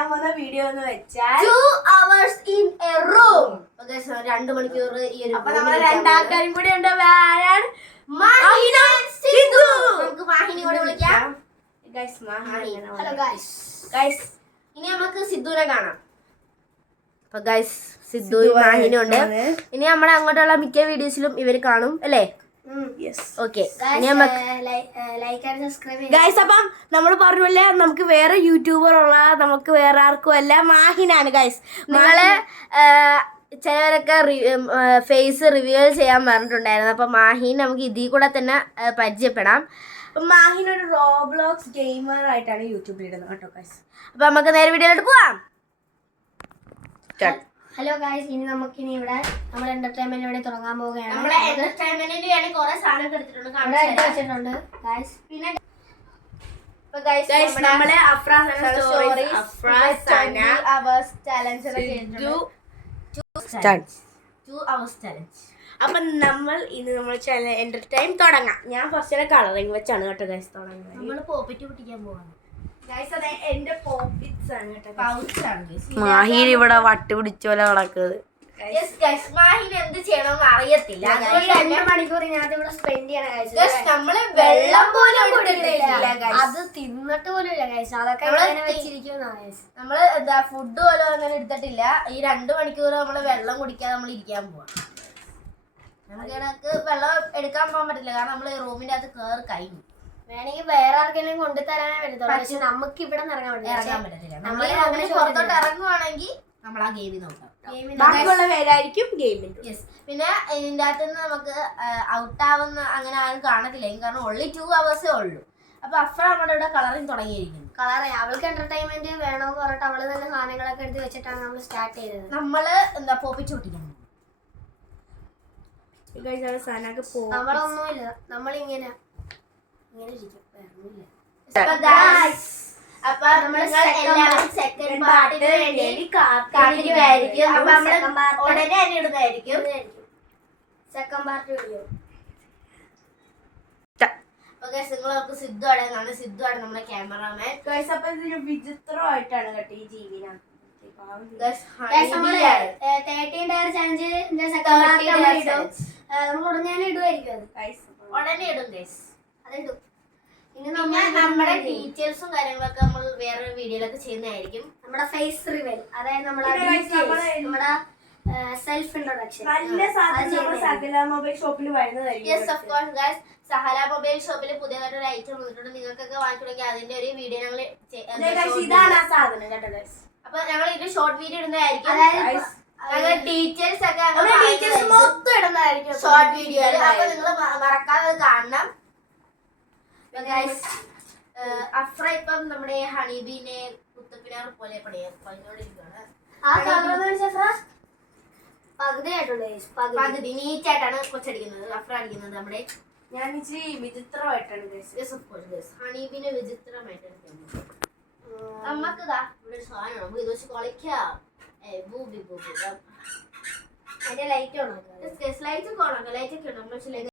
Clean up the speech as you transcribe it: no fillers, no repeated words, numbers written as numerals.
ചെയ്യാൻ പോകുന്ന വീഡിയോ എന്ന് വെച്ചാൽ 2 hours in a room. 2 മണിക്കൂർ ഈ ഒരു അപ്പൊ നമ്മളെ രണ്ടാൾക്കാരും കൂടി ഉണ്ട്. നമുക്ക് മാഹിനി കൂടെ വിളിക്കാം. ഹലോ ഗൈസ് ഇനി നമുക്ക് സിദ്ധുവിനെ കാണാം. അപ്പൊ ഗൈസ് സിദ്ധു മാഹിനി ഉണ്ട്. ഇനി നമ്മുടെ അങ്ങോട്ടുള്ള മിക്ക വീഡിയോസിലും ഇവര് കാണും അല്ലേ? ഓക്കെ. ഗൈസ് അപ്പം നമ്മൾ പറഞ്ഞല്ലേ നമുക്ക് വേറെ യൂട്യൂബർ ഉള്ള നമുക്ക് വേറെ ആർക്കും അല്ല മാഹിനാണ് ഗൈസ്. നിങ്ങള് ചിലവരൊക്കെ ഫേസ് റിവ്യൂ ചെയ്യാൻ പറഞ്ഞിട്ടുണ്ടായിരുന്നു. അപ്പൊ മാഹിൻ നമുക്ക് ഇതിൽ കൂടെ തന്നെ പരിചയപ്പെടാം. മാഹിൻ ഒരു റോബ്ലോക്സ് ഗെയിമർ ആയിട്ടാണ് യൂട്യൂബിൽ ഇടുന്നത് കേട്ടോ ഗൈസ്. അപ്പൊ നമുക്ക് നേരെ വീഡിയോയിലോട്ട് പോവാം. ഹലോ ഗൈസ്, ഇനി നമുക്കിനി ഇവിടെ നമ്മുടെ എന്റർടൈൻമെന്റ് ഇവിടെ തുടങ്ങാൻ പോവുകയാണ്. നമ്മുടെ എന്റർടൈൻമെന്റിന് വേണ്ടി കുറെ സാധനം എടുത്തിട്ടുണ്ട് ഗൈസ്. പിന്നെ നമ്മളെ അപ്പൊ നമ്മൾ ഇന്ന് നമ്മൾ എന്റർടൈൻ തുടങ്ങാം. ഞാൻ ഫസ്റ്റ് കളറിങ് വെച്ചാണ് കേട്ടോ ഗൈസ് തുടങ്ങുന്നത്. നമ്മള് പോപ്പിറ്റ് പൊട്ടിക്കാൻ പോവാണ്. എന്റെ പോപ്പിറ്റ്സ് ആണ് കേട്ടോ. മാഹിൻ ഇവിടെ വട്ടി പിടിച്ച പോലെ നടക്കുന്നത്. മാഹിന് എന്ത് ചെയ്യണമെന്ന് അറിയത്തില്ല. 2 മണിക്കൂർ ഞാൻ ഇവിടെ സ്പെൻഡ് ചെയ്യണം. നമ്മള് വെള്ളം പോലും അത് തിന്നിട്ട് പോലും ഇല്ല ഗൈസ്. അതൊക്കെ നമ്മള് ഫുഡ് പോലും അങ്ങനെ എടുത്തിട്ടില്ല. ഈ 2 മണിക്കൂർ നമ്മള് വെള്ളം കുടിക്കാതെ നമ്മൾ ഇരിക്കാൻ പോവാ. നമുക്ക് വെള്ളം എടുക്കാൻ പോകാൻ പറ്റില്ല, കാരണം നമ്മള് റൂമിന്റെ അകത്ത് കേറി കഴിഞ്ഞു. വേണമെങ്കിൽ വേറെ ആർക്കെങ്കിലും കൊണ്ടുതരാനേ പറ്റത്തുള്ളൂ. പക്ഷെ നമുക്ക് ഇവിടെ ഇറങ്ങാൻ പറ്റത്തില്ല. നമ്മൾ അങ്ങനെ പുറത്തോട്ട് ഇറങ്ങുവാണെങ്കിൽ നമ്മൾ ആ ഗെയിമിൽ നോക്കാം. പിന്നെ ഇതിന്റെ അകത്ത് നിന്ന് നമുക്ക് ഔട്ട് ആവുന്ന അങ്ങനെ ആരും കാണത്തില്ല, കാരണം ഓൺലി 2 hours ഉള്ളൂ. അപ്പൊ അഫ്ര നമ്മുടെ ഇവിടെ കളറിങ് തുടങ്ങിയിരിക്കുന്നു. അവൾക്ക് എന്റർടൈൻമെന്റ് വേണമെന്ന് പറഞ്ഞിട്ട് അവള് തന്നെ സാധനങ്ങളൊക്കെ എടുത്ത് വെച്ചിട്ടാണ് നമ്മൾ സ്റ്റാർട്ട് ചെയ്തത്. നമ്മള് പോപ്പിച്ച് പൊട്ടിക്കണം. നമ്മളൊന്നുമില്ല, നമ്മളിങ്ങനെ ഇരിക്കും. അപ്പൊ നമ്മൾ എല്ലാവരും സെക്കൻഡ് പാർട്ടിന് വേണ്ടി കാത്തിരിക്കുമായിരിക്കും. അപ്പൊ നമ്മള് ഉടനെ തന്നെ ഇടുന്നതായിരിക്കും സെക്കൻഡ് പാർട്ട് വീഡിയോ. നിങ്ങൾക്ക് സിദ്ധു അടങ്ങാണ്. സിദ്ധു ആണ് നമ്മുടെ ക്യാമറാമാൻ. അപ്പൊ ഇതൊരു വിചിത്രമായിട്ടാണ് കേട്ടോ ഈ ജീവിനകത്ത്. 13 ഡയർ ചലഞ്ചിന്റെ സെക്കൻഡ് പാർട്ട് നമ്മൾ ഉടനെ ഇടുമായിരിക്കും. ഉടനെ ഇടും ഗൈസ്, അതിടും. പിന്നെ നമ്മുടെ ഡീറ്റെയിൽസും കാര്യങ്ങളൊക്കെ നമ്മൾ വേറെ വീഡിയോയിലൊക്കെ ചെയ്യുന്നതായിരിക്കും. നമ്മുടെ ഫേസ് റിവീൽ, അതായത് നമ്മുടെ സെൽഫ് ഇൻട്രൊഡക്ഷൻ. നല്ല സാധനം സകല മൊബൈൽ ഷോപ്പിൽ വരുന്നതായിരിക്കും. Yes of course guys, Sahala mobile ഷോപ്പിൽ പുതിയതായിട്ട് ഒരു ഐറ്റം വന്നിട്ടുണ്ട്. നിങ്ങൾക്കൊക്കെ വാങ്ങിക്കണമെങ്കിൽ അതിന്റെ ഒരു വീഡിയോ ഞങ്ങൾ ഇതാണ് ആ സാധനം കേട്ടോ ഗൈസ്. അപ്പൊ ഞങ്ങൾ ഇത് ഷോർട്ട് വീഡിയോ ഇടുന്നതായിരിക്കും. ഡീറ്റെയിൽസ് ഒക്കെ മൊത്തം ഇടുന്നതായിരിക്കും ഷോർട്ട് വീഡിയോ. അപ്പൊ നിങ്ങൾ മറക്കാതെ കാണണം. അഫ്ര ഇപ്പം നമ്മുടെ ഹണീബീനെ കുത്തപ്പിനാർ പോലെ പറഞ്ഞോണ്ടിരിക്കുകയാണ്. പകുതി നീറ്റായിട്ടാണ് കൊച്ചടിക്കുന്നത്, അഫ്ര അടിക്കുന്നത്. നമ്മുടെ ഞാൻ ഇച്ചിരി വിചിത്രമായിട്ടാണ് ഹണീബിനെ വിചിത്രമായിട്ട് നമുക്ക് ഇതാ ഇവിടെ ഒരു സാധനം നമുക്ക് ഇത് വെച്ച് കളിക്കാം. അതിന്റെ ലൈറ്റ് ഓണാക്കാം. ലൈറ്റ് ഒക്കെ ഓണാക്കാം. ലൈറ്റ് ഒക്കെ ഉണ്ട്.